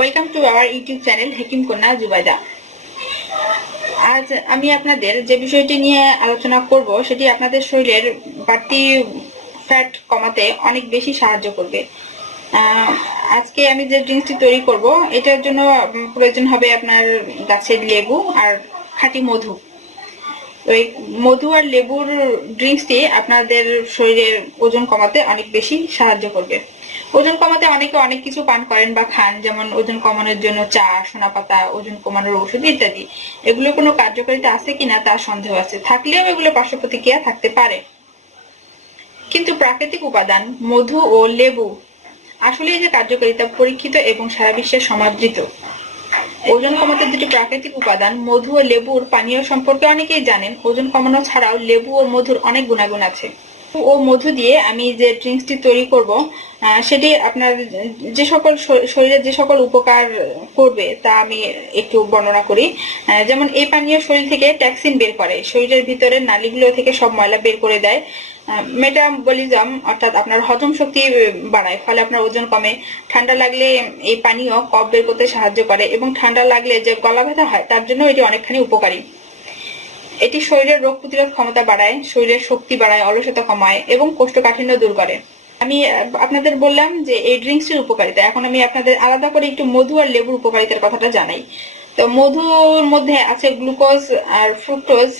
Welcome to our YouTube channel Hakim Kanya Zubaida. আজ আমি আপনাদের যে বিষয়টি নিয়ে আলোচনা করব সেটি আপনাদের শরীরের বাড়তি ফ্যাট কমাতে অনেক বেশি সাহায্য করবে। আজকে আমি যে ড্রিঙ্কসটি তৈরি করব এটার জন্য প্রয়োজন হবে আপনার গাছের লেবু আর খাঁটি মধু। ওই মধু আর লেবুর ড্রিঙ্কসটি আপনাদের শরীরের ওজন কমাতে অনেক বেশি সাহায্য করবে। ওজন কমাতে অনেকে অনেক কিছু পান করেন বা খান, যেমন ওজন কমানোর জন্য চা, সোনাপাতা, ওজন কমানোর ওষুধ ইত্যাদি। এগুলো কোনো কার্যকারিতা আছে কিনা তার সন্দেহ আছে, থাকলেও এগুলো পার্শ্ব প্রতিক্রিয়া থাকতে পারে। কিন্তু প্রাকৃতিক উপাদান মধু ও লেবু আসলে যে কার্যকারিতা পরীক্ষিত এবং সারা বিশ্বে সমাদৃত। ওজন কমাতে দুটি প্রাকৃতিক উপাদান মধু ও লেবুর পানীয় সম্পর্কে অনেকেই জানেন। ওজন কমানো ছাড়াও লেবু ও মধুর অনেক গুণাগুণ আছে। ও মধু দিয়ে আমি যে ড্রিঙ্কসটি তৈরি করব সেটি আপনার যে সকল শরীরের যে সকল উপকার করবে তা আমি একটু বর্ণনা করি। যেমন এই পানীয় শরীর থেকে টক্সিন বের করে, শরীরের ভিতরের নালীগুলো থেকে সব ময়লা বের করে দেয়। মেটাবলিজম অর্থাৎ আপনার হজম শক্তি বাড়ায়, ফলে আপনার ওজন কমে। ঠান্ডা লাগলে এই পানীয় কফ বের করতে সাহায্য করে এবং ঠান্ডা লাগলে যে গলা ব্যথা হয় তার জন্য এটি অনেকখানি উপকারী। এটি শরীরের রোগ প্রতিরোধ ক্ষমতা বাড়ায়, শরীরের শক্তি বাড়ায়, অলসতা কমায় এবং কোষ্ঠকাঠিন্য দূর করে। আমি আপনাদের বললাম যে এই ড্রিঙ্কসটির উপকারিতা। এখন আমি আপনাদের আলাদা করে একটু মধু আর লেবুর উপকারিতার কথাটা জানাই। তো মধুর মধ্যে আছে গ্লুকোজ আর ফ্রুক্টোজ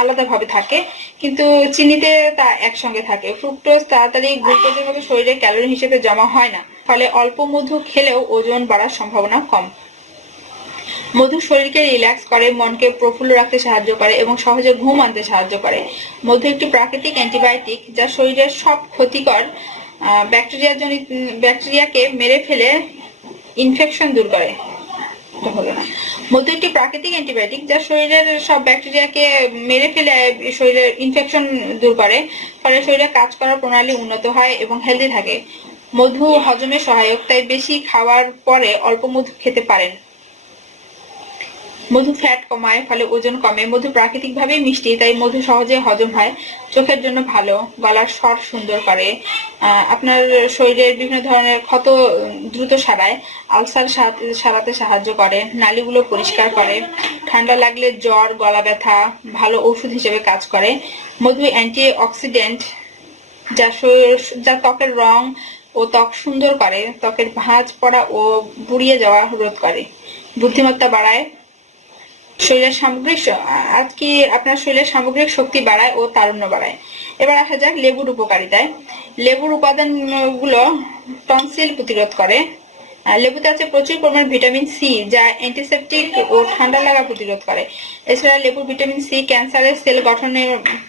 আলাদাভাবে থাকে, কিন্তু চিনিতে তা একসঙ্গে থাকে। ফ্রুক্টোজ তাড়াতাড়ি গ্লুকোজের মতো শরীরে ক্যালোরি হিসেবে জমা হয় না, ফলে অল্প মধু খেলেও ওজন বাড়ার সম্ভাবনা কম। মধু শরীরকে রিল্যাক্স করে, মনকে প্রফুল্ল রাখতে সাহায্য করে এবং সহজে ঘুম আনতে সাহায্য করে। মধু একটি প্রাকৃতিক অ্যান্টিবায়োটিক যা শরীরের সব ক্ষতিকর ব্যাকটেরিয়াকে মেরে ফেলে ইনফেকশন দূর করে। মধু একটি প্রাকৃতিক অ্যান্টিবায়োটিক যা শরীরের সব ব্যাকটেরিয়াকে মেরে ফেলে শরীরের ইনফেকশন দূর করে, ফলে শরীরে কাজ করার প্রণালী উন্নত হয় এবং হেলদি থাকে। মধু হজমে সহায়ক, তাই বেশি খাওয়ার পরে অল্প মধু খেতে পারেন। মধু ফ্যাট কমায়, ফলে ওজন কমে। মধু প্রাকৃতিক ভাবে মিষ্টি, তাই মধু সহজে হজম হয়। চোখের জন্য ভালো, গলার স্বর সুন্দর করে, আপনার শরীরের বিভিন্ন ধরনের ক্ষত দ্রুত সারায়, আলসার সারাতে সাহায্য করে, নালীগুলো পরিষ্কার করে, ঠান্ডা লাগলে জ্বর, গলা ব্যথা ভালো ওষুধ হিসেবে কাজ করে। মধু অ্যান্টি অক্সিডেন্ট যা ত্বকের রং ও ত্বক সুন্দর করে, ত্বকের ভাঁজ পড়া ও বুড়িয়ে যাওয়া রোধ করে, বুদ্ধিমত্তা বাড়ায়, শরীরের সামগ্রিক আপনার শরীরের সামগ্রিক শক্তি বাড়ায় ও তারুণ্য বাড়ায়। এবার আসা যাক লেবুর উপকারিতায়। লেবুর উপাদানগুলো টনসিল প্রতিরোধ করে। লেবুতে আছে প্রচুর পরিমাণে ভিটামিন সি যা অ্যান্টিসেপটিক ও ঠান্ডা লাগা প্রতিরোধ করে। এছাড়া লেবুর ভিটামিন সি ক্যান্সারের সেল গঠনে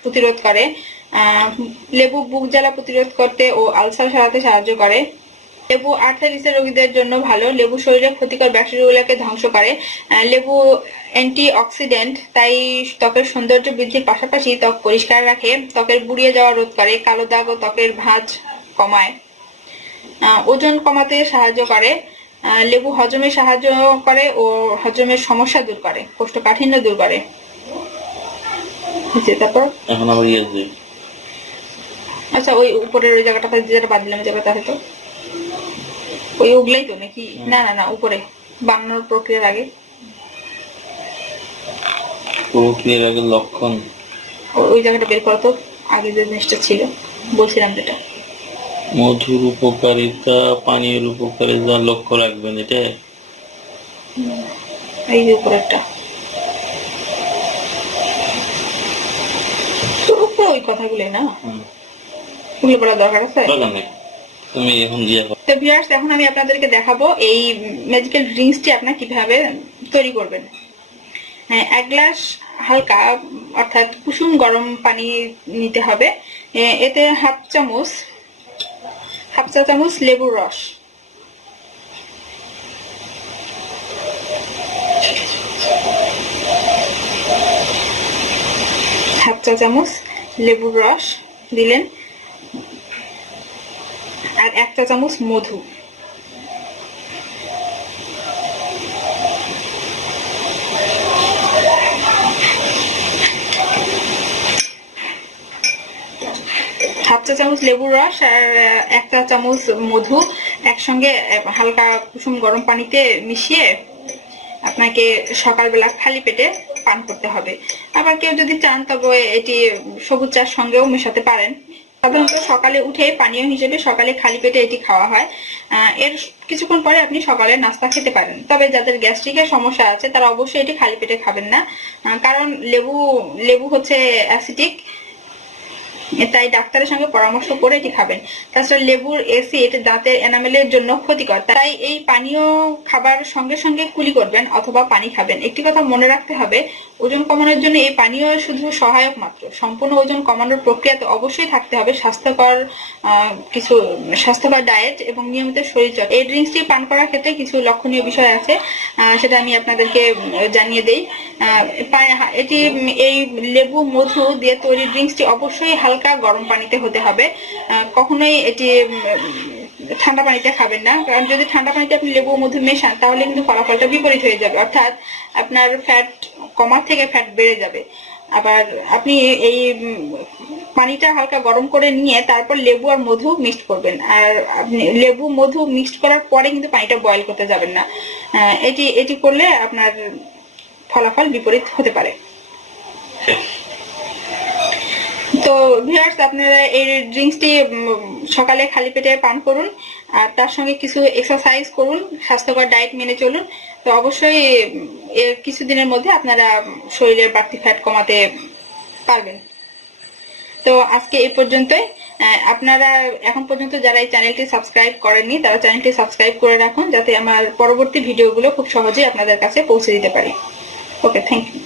প্রতিরোধ করে। লেবু বুক জ্বালা প্রতিরোধ করতে ও আলসার সারাতে সাহায্য করে। লেবু আর্থারাইটিসের রোগীদের জন্য ভালো। লেবু শরীরে ক্ষতিকর ব্যাকটেরিয়াগুলোকে ধ্বংস করে। লেবু অ্যান্টি অক্সিডেন্ট, তাই ত্বকের সৌন্দর্য বৃদ্ধির পাশাপাশি ত্বক পরিষ্কার রাখে, ত্বকের বুড়িয়ে যাওয়া রোধ করে, কালো দাগ ও ত্বকের ভাঁজ কমায়, ওজন কমাতে সাহায্য করে। লেবু হজমে সাহায্য করে ও হজমের সমস্যা দূর করে, কোষ্ঠকাঠিন্য দূর করে। তারপর এখন আবার আচ্ছা, ওই উপরের ওই জায়গাটা যেটা বাদ দিলাম তাহলে তো ওই ওগুলাই তো নাকি? না না না, উপরে বানানোর প্রক্রিয়ার আগে লক্ষণ ওই জায়গাটা বের করা তো আগে যে জিনিসটা ছিল বলছিলাম যেটা। মধুর উপকারিতা, পানীয়ের উপকারিতা লক্ষ্য রাখবেন। এটা এই যে উপরেরটা, ওই কথাগুলো না ওগুলো বলা দরকার আছে। তুমি এখন তো ভিউয়ার্স, এখন আমি আপনাদেরকে দেখাবো এই ম্যাজিক্যাল ড্রিঙ্কসটি আপনারা কিভাবে তৈরি করবেন। এক গ্লাস হালকা অর্থাৎ কুসুম গরম পানি নিতে হবে। এতে হাফ চা চামচ লেবুর রস, হাফ চা চামচ লেবুর রস দিলেন, আর 1 চা চামচ মধু, হাফ চা চামচ লেবুর রস আর 1 চা চামচ মধু একসঙ্গে হালকা কুসুম গরম পানিতে মিশিয়ে আপনাকে সকালবেলা খালি পেটে পান করতে হবে। আবার কেউ যদি চান তবে এটি সবুজ চার সঙ্গেও মেশাতে পারেন। সাধারণত সকালে উঠে পানীয় হিসেবে সকালে খালি পেটে এটি খাওয়া হয়। এর কিছুক্ষণ পরে আপনি সকালে নাস্তা খেতে পারেন। তবে যাদের গ্যাস্ট্রিকের সমস্যা আছে তারা অবশ্যই এটি খালি পেটে খাবেন না, কারণ লেবু হচ্ছে অ্যাসিডিক, তাই ডাক্তারের সঙ্গে পরামর্শ করে এটি খাবেন। তাছাড়া লেবুর অ্যাসিড দাঁতের এনামেলের জন্য ক্ষতিকর, তাই এই পানীয় খাবার সঙ্গে সঙ্গে কুলি করবেন অথবা পানি খাবেন। একটি কথা মনে রাখতে হবে, ওজন কমানোর জন্য এই পানীয় শুধু সহায়ক মাত্র। সম্পূর্ণ ওজন কমানোর প্রক্রিয়াতে অবশ্যই থাকতে হবে স্বাস্থ্যকর ডায়েট এবং নিয়মিত শরীরচর্চা। এই ড্রিঙ্কসটি পান করার ক্ষেত্রে কিছু লক্ষণীয় বিষয় আছে, সেটা আমি আপনাদেরকে জানিয়ে দেই। এটি এই লেবু মধু দিয়ে তৈরি ড্রিঙ্কসটি অবশ্যই হালকা গরম পানিতে হতে হবে। কখনোই এটি ঠান্ডা পানিতে খাবেন না, কারণ যদি ঠান্ডা পানিতে আপনি লেবু মধু মেশান তাহলে কিন্তু ফলাফলটা বিপরীত হয়ে যাবে, অর্থাৎ আপনার ফ্যাট কমার থেকে ফ্যাট বেড়ে যাবে। আবার আপনি এই পানিটা হালকা গরম করে নিয়ে তারপর লেবু আর মধু মিক্সড করবেন, আর আপনি লেবু মধু মিক্সড করার পরে কিন্তু পানিটা বয়েল করতে যাবেন না। এটি করলে আপনার ফলাফল বিপরীত হতে পারে। তো ভিউয়ার্স, আপনারা এই ড্রিঙ্কসটি সকালে খালি পেটে পান করুন, আর তার সঙ্গে কিছু এক্সারসাইজ করুন, স্বাস্থ্যকর ডায়েট মেনে চলুন। তো অবশ্যই এর কিছুদিনের মধ্যে আপনারা শরীরের বাড়তি ফ্যাট কমাতে পারবেন। তো আজকে এই পর্যন্তই। আপনারা এখন পর্যন্ত যারা এই চ্যানেলটি সাবস্ক্রাইব করেননি তারা চ্যানেলটি সাবস্ক্রাইব করে রাখুন, যাতে আমার পরবর্তী ভিডিওগুলো খুব সহজেই আপনাদের কাছে পৌঁছে দিতে পারি। ওকে, থ্যাংক ইউ।